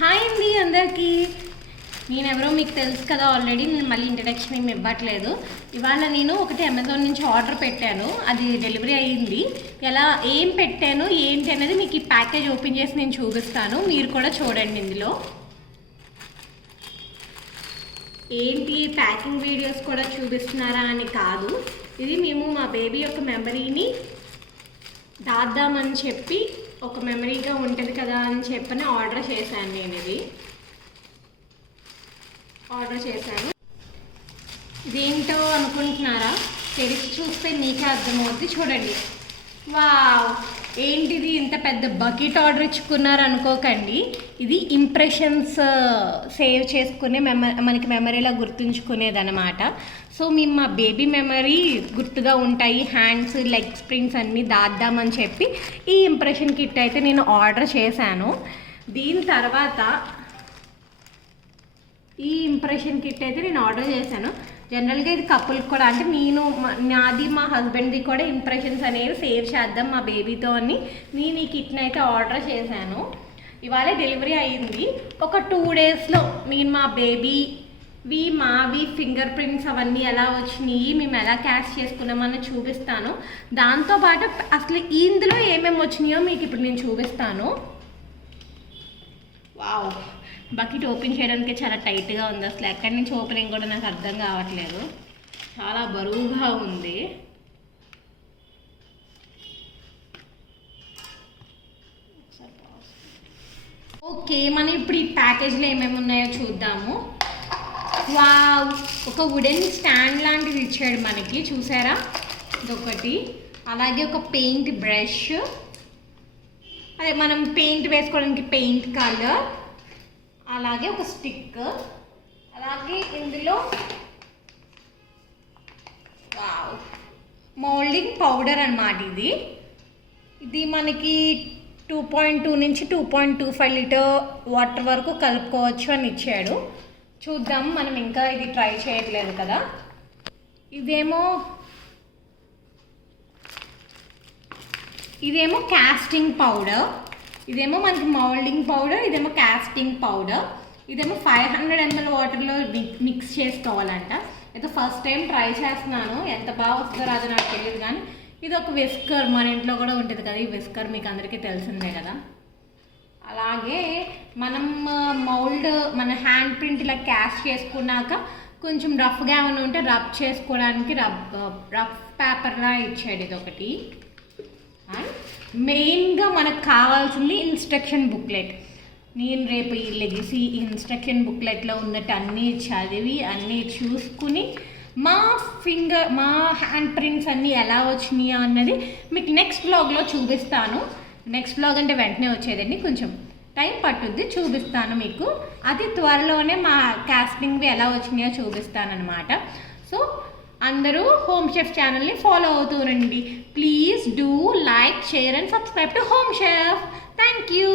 Hi అండి అందరికీ. నేనెవరో మీకు తెలుసు కదా ఆల్రెడీ నేను మళ్ళీ ఇంట్రడక్షన్ ఏమి ఇవ్వట్లేదు. ఇవాళ నేను ఒకటి అమెజాన్ నుంచి ఆర్డర్ పెట్టాను. అది డెలివరీ అయ్యింది ఎలా ఏం పెట్టాను ఏంటి అనేది మీకు ఈ ప్యాకేజ్ ఓపెన్ చేసి నేను చూపిస్తాను. మీరు కూడా చూడండి ఇందులో. ఏంటి ప్యాకింగ్ వీడియోస్ కూడా చూపిస్తున్నారా అని కాదు. ఇది మేము మా బేబీ యొక్క మెమరీని దాద్దామని చెప్పి ఒక మెమరీగా ఉంటుంది కదా అని చెప్పని ఆర్డర్ చేశాను నేను ఇది. ఆర్డర్ చేశాను. ఇదేంటో అనుకుంటున్నారా? తెరిచి చూస్తే మీకే అర్థమవుద్ది. చూడండి. వావ్. ఏంటిది ఇంత పెద్ద బకెట్ ఆర్డర్ ఇచ్చుకున్నారు అనుకోకండి. ఇది ఇంప్రెషన్స్ uh, సేవ్ చేసుకునే మెమ మనకి మెమరీలా గుర్తుంచుకునేది అనమాట సో మేము మా బేబీ మెమరీ గుర్తుగా ఉంటాయి. హ్యాండ్స్ లెగ్ స్ప్రింగ్స్ అన్నీ దాద్దామని చెప్పి ఈ ఇంప్రెషన్ కిట్ అయితే నేను ఆర్డర్ చేశాను. దీని తర్వాత ఈ ఇంప్రెషన్ కిట్ అయితే నేను ఆర్డర్ చేశాను. జనరల్గా ఇది కపుల్కి కూడా అంటే నేను నాది మా హస్బెండ్ది కూడా ఇంప్రెషన్స్ అనేవి సేవ్ చేద్దాం మా బేబీతో అని నేను ఈ కిట్ని అయితే ఆర్డర్ చేశాను. ఇవాళ డెలివరీ అయింది. ఒక టూ డేస్లో నేను మా బేబీ వి మావి ఫింగర్ ప్రింట్స్ అవన్నీ ఎలా వచ్చినాయి మేము ఎలా క్యాష్ చేసుకున్నామని చూపిస్తాను. దాంతోపాటు అసలు ఇందులో ఏమేమి వచ్చినాయో మీకు ఇప్పుడు నేను చూపిస్తాను. వావ్. బకెట్ ఓపెన్ చేయడానికి చాలా టైట్గా ఉంది. అసలు ఎక్కడి నుంచి ఓపెనింగ్ కూడా నాకు అర్థం కావట్లేదు. చాలా బరువుగా ఉంది. ఓకే మనం ఇప్పుడు ఈ ప్యాకేజ్లో ఏమేమి ఉన్నాయో చూద్దాము. వావ్ ఒక వుడెన్ స్టాండ్ లాంటిది ఇచ్చాడు మనకి. చూసారా? ఇదొకటి. అలాగే ఒక పెయింట్ బ్రష్. అదే మనం పెయింట్ వేసుకోవడానికి పెయింట్ కలర్. అలాగే ఒక స్టిక్. అలాగే ఇందులో మౌల్డింగ్ పౌడర్ అనమాట ఇది. ఇది మనకి టూ పాయింట్ టూ నుంచి two point two five litre water వరకు కలుపుకోవచ్చు అని ఇచ్చాడు. చూద్దాం మనం ఇంకా ఇది ట్రై చేయట్లేదు కదా. ఇదేమో ఇదేమో కాస్టింగ్ పౌడర్ ఇదేమో మనకి మౌల్డింగ్ పౌడర్ ఇదేమో కాస్టింగ్ పౌడర్ ఇదేమో ఫైవ్ హండ్రెడ్ ఎంఎల్ వాటర్లో మిక్స్ చేసుకోవాలంట. అయితే ఫస్ట్ టైం ట్రై చేస్తున్నాను. ఎంత బాగా వస్తుందో అది నాకు తెలియదు కానీ ఇది ఒక విస్కర్ మన ఇంట్లో కూడా ఉంటుంది కదా ఈ విస్కర్ మీకు అందరికీ తెలిసిందే కదా. అలాగే మనం మౌల్డ్ మన హ్యాండ్ ప్రింట్ ఇలా క్యాష్ చేసుకున్నాక కొంచెం రఫ్గా ఏమైనా ఉంటే రబ్ చేసుకోవడానికి రబ్ రఫ్ పేపర్లా ఇచ్చాడు ఇది ఒకటి. మెయిన్గా మనకు కావాల్సింది ఇన్స్ట్రక్షన్ బుక్లెట్. నేను రేపు ఈ లెగసీ ఇన్స్ట్రక్షన్ బుక్లెట్లో ఉన్నట్టు అన్నీ చదివి అన్నీ చూసుకుని మా ఫింగర్ మా హ్యాండ్ ప్రింట్స్ అన్నీ ఎలా వచ్చినాయా అన్నది మీకు నెక్స్ట్ బ్లాగ్లో చూపిస్తాను. నెక్స్ట్ బ్లాగ్ అంటే వెంటనే వచ్చేదండి కొంచెం టైం పట్టుద్ది చూపిస్తాను మీకు. అది త్వరలోనే మా కాస్టింగ్వి ఎలా వచ్చినాయో చూపిస్తానమాట సో అందరూ హోమ్ షెఫ్ ఛానల్ని ఫాలో అవుతూ రండి please do like share and subscribe to Home Chef. Thank you